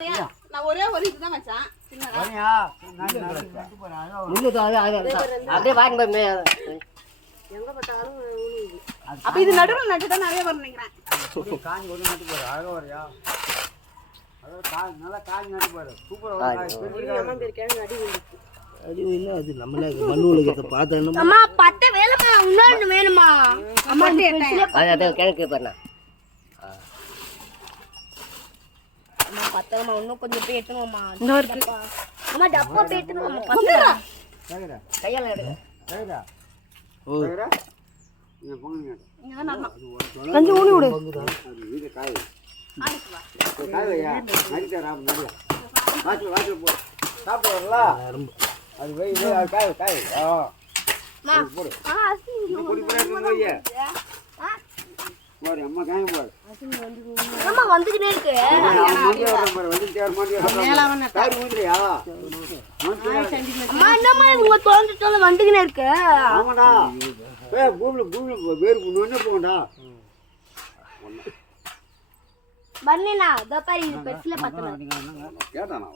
நான் ஒரே ஒரு இதுதான் வச்சேன். சின்னதா. அப்படியே வாங்க எங்க பட்டாலும் அப்ப இது நடுவுல நட்டுதான் நிறைய வரும் நினைக்கிறேன். காஞ்சி ஒன்று நட்டு போற அழகா வரையா நல்லா காஞ்சி நட்டு போற சூப்பரா அடி இல்லை அது நம்மளே மண்ணு உலகத்தை பார்த்தோம். அம்மா பட்டை வேணுமா இன்னொன்று வேணுமா அம்மா கிழக்கு பண்ணா அம்மா பத்தமா இன்னும் கொஞ்சம் போய் எட்டணுமா இன்னொரு அம்மா டப்பா போய் எட்டணுமா கேக்குதா கையால எடுங்க கேக்குதா ஓ கேக்குதா நீ பொங்க கொஞ்சம் ஊனி விடு. இது காய் காய் வையா நடிக்க ராம் நடியா வாசல் போ சாப்பிட்டு வரல அது வை அது காய் காய் போடு பொடி போடு வையா போடு அம்மா காய் போடு அம்மா வந்துக்கிட்டே இருக்கு அம்மா என்னம்மா உங்க தோண்டிட்டு வந்துக்கிட்டே இருக்கு ஆமாடா போகண்டா பண்ணினா இதோ பாரு இது பெருசுல பார்த்தேன் கேட்டானா